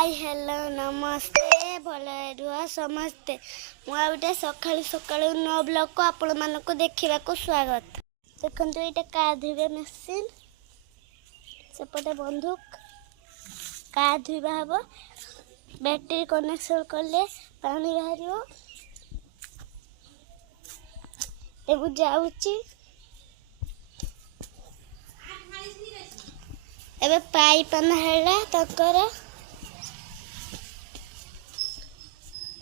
Hi hello नमस्ते भले रुह समस्ते मुझे सकाळु सकाळु नो ब्लॉग को आपण मानक देखा स्वागत। देखो ये कार धोवा मेसीन सेपटे बंदूक कार धोवा हम बैटरी कनेक्शन कले पानी बाहर जाऊँगी एबे पाइप है तकर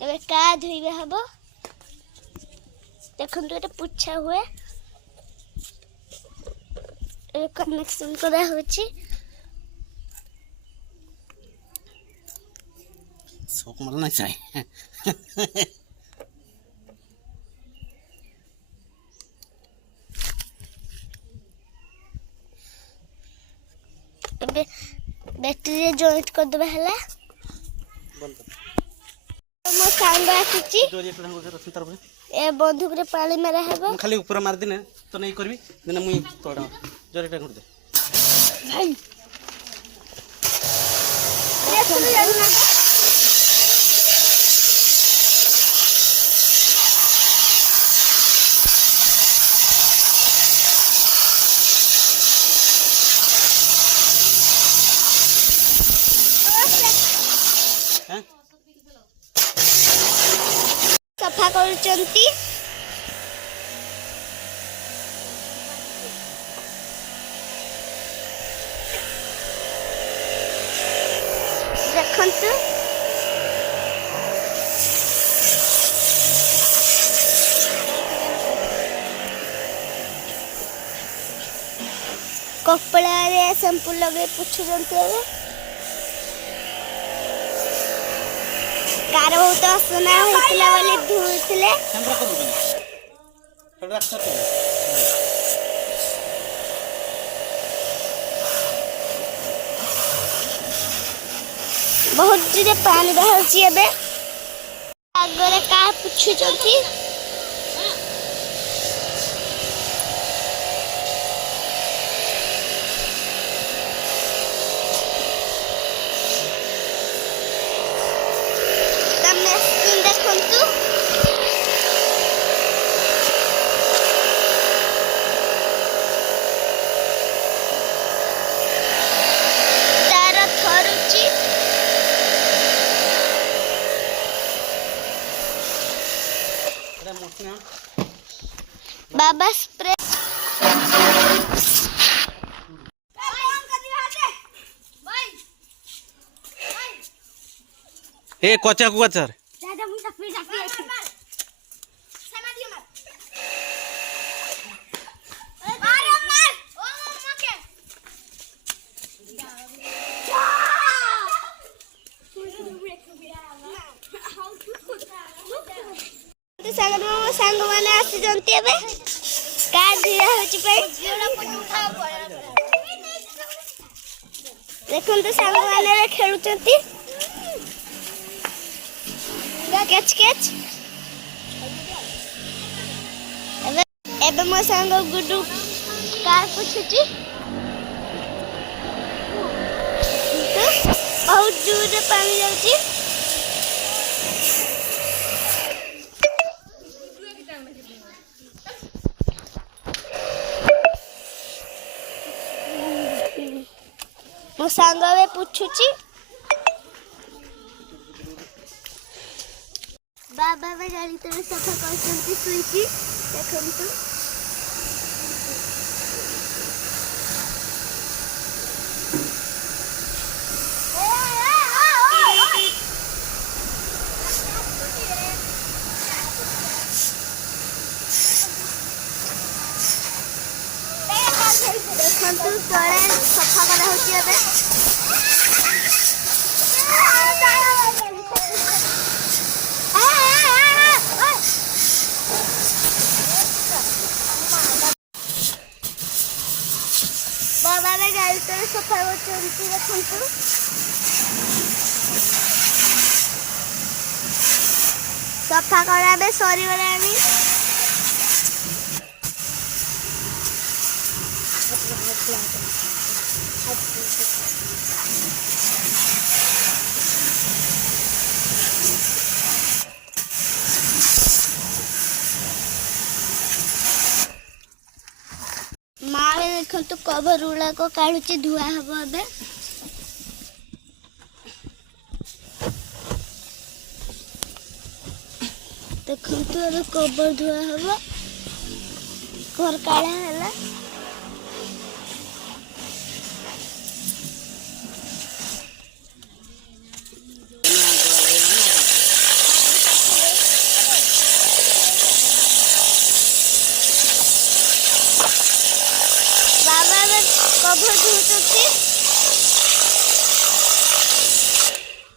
एबे का धोइबे हम देखो ये पूछा हुए कनेक्शन करा होची शौक मला नाही चाहिए बैटरी जॉइंट कर देबे हला मो सांग आसी ए बंदूक रे पानी मारा हेबो खाली ऊपर मार दिने तो नहीं करबी दिने मुई तोड़ा जोरेटा कर दे भाई सफा करूचंती देखंतु कपड़ा रे शैम्पू लगे पुछुचंती कार बहुत असना होइतला वाली धुइतले कैमरा करू बनी रास्ता तो बहुत जे पानी बाहरची एबे आगरे का पुछुचंती बाबा स्प्रे ए कोचा को सर दादा मुझे फिर जाके समा दियो मत मार मार ओ मम्मा के तो सांग माने आसी जंती एबे का धीरा होची पे जोड़ा फोटो उठाओ देखो तो सांग माने खेलुचंती कैच कैच एबे मो सांग गुडू कार पुछुची बहुत दूर पानी जाउची मो सांग वे पुछुची बाबा में गाड़ी तरह सफा करते सुईची देखंतु देखंतु तळे सफा करा होची एबे बाबा ने गाड़ी तो सफा करते देखंतु सफा कराबे सरी वाला देखो कवर गुड़ा को काढ़ुची धुआ हम ए देखो अब कवर धुआ हम घर काढ़ा है बाबा कवर धुचती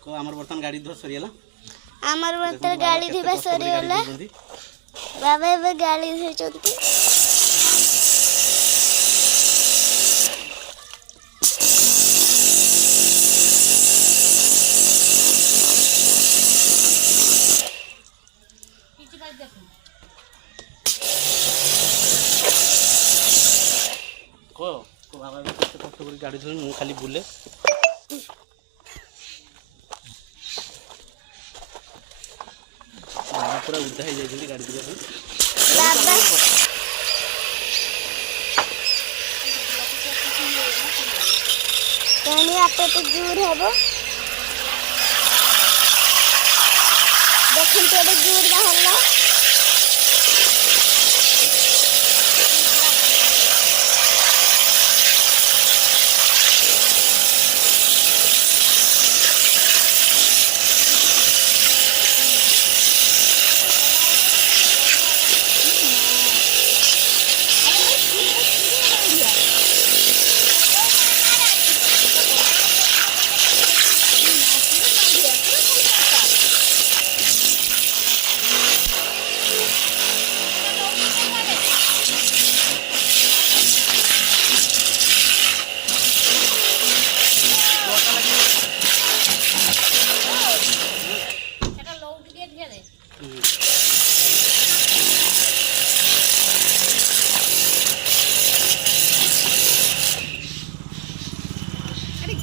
को हमर बर्तन गाड़ी धो सरियला आमर बर्तन गाड़ी धोबा सरियला बाबा ए गाड़ी धोचती को बाबा भी कष्ट कर गाड़ी धोई मु खाली बुले बाबा पूरा उद्धा हो जाए गाड़ी धोई बाबा पानी आपे तो दूर है वो देखो तो दूर बाहर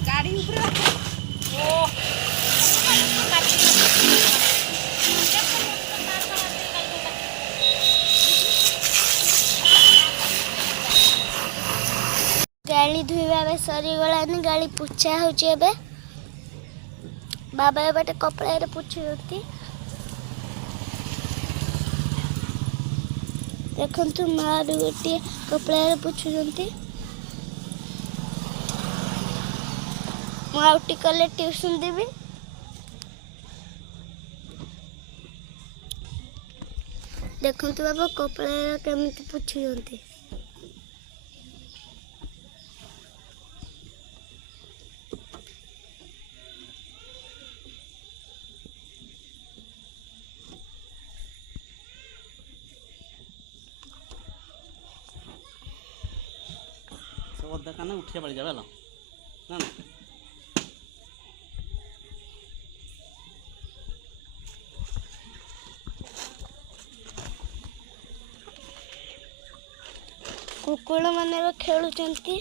गाड़ी ऊपर गाड़ी धोवा सरीगलानी गाड़ी पुछा होचे बाबा एबाटे कपड़ा पुछुंती देखु माँ भी गोटे कपड़ा पुछुंती मुझे कले ट्यूशन देवी देखु बाबा कपड़ा केमी पुछुंती अदा काना उठिया पड़ जाए ना कुकुड़ माने खेलुचंती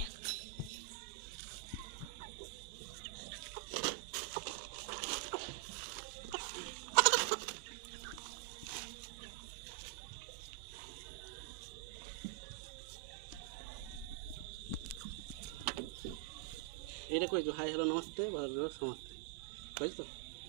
ये कोई जो हाय हेलो नमस्ते समस्ते तो